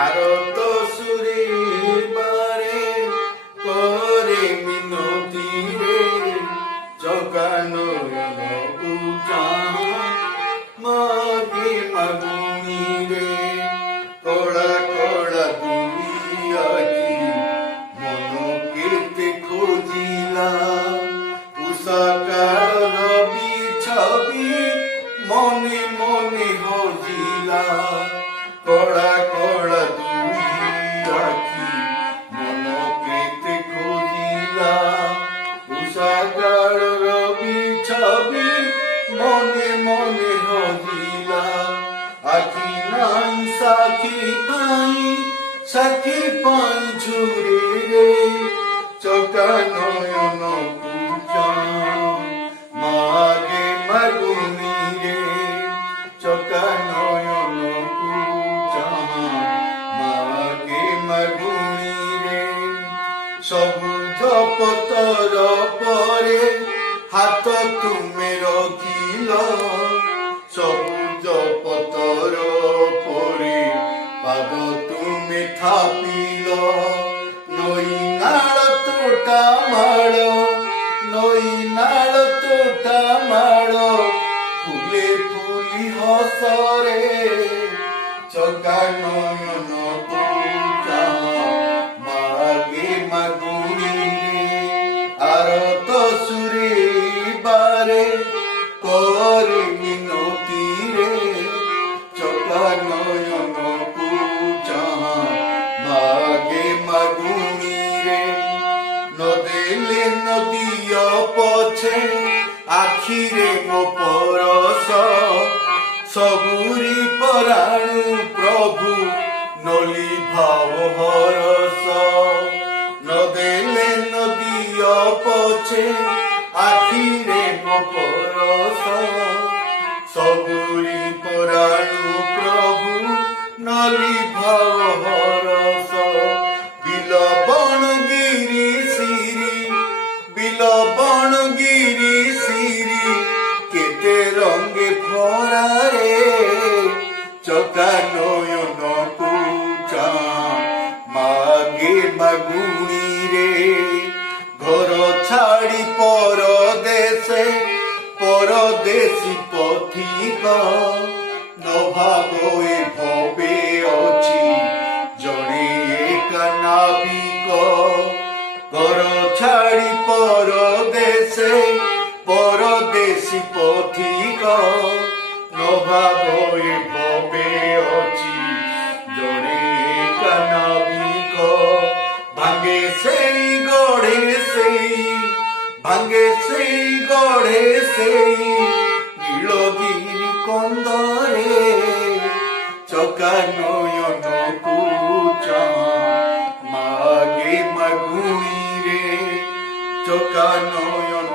আরত সুরে বারে করে মিনতি রে জগানো পূজা মাগে মাগুনি রে কড়া কড়া দুই আখি মন কেতে খোঁজিলা উষাকার রবি ছবি মনে মনে হজিলা কড়া কড়া দুই আখি মন কেতে খোঁজিলা উষাকার রবি ছবি মনে মনে হজিলা আখি নাই সাক্ষী পাই ঝুরে রে চকা নয়ন পূজা মাগে মাগুনি রে চকা নয়ন পূজা মাগে মাগুনি রে সবুজ পতর পরে হাত তুমি রখিল সবুজ পতর পরে পাদ তুমি থাপিল নই নাଳ তোটা মাଳ ফুলে ফুলি হসরে চকা নয়ন পূজা মাগে মাগুনি আরত সুরে বারে করে মিনতি রে চকা নয়ন পূজা মাগে মাগুনি রে নদেলে নদিয় পছে আখিরে মো পরশ সবুরি পরাণু প্রভু নলি ভাব হরস নদেলে নদিয় পছে আখিরে মো পরশ সবুরি পরাণু প্রভু নলি ভাব হরস বিলবণগিরি সিরি কেতে রঙে ভরা রে চকা নয়ন পূজা মাগে মাগুনি রে ঘর ছাড়ি পরদেশী পথিক নভাব এ ভবে অছি জনে একা নাবিক ঘর ছাড়ি পরদেশী পথিক নভাব এ ভবে অছি জনে একা নাবিক ভাঙ্গে সেই গড়ে সেই নীলগিরি কন্দরে চকা নয়ন পূজা মাগে মাগুনি রে চকা নয়ন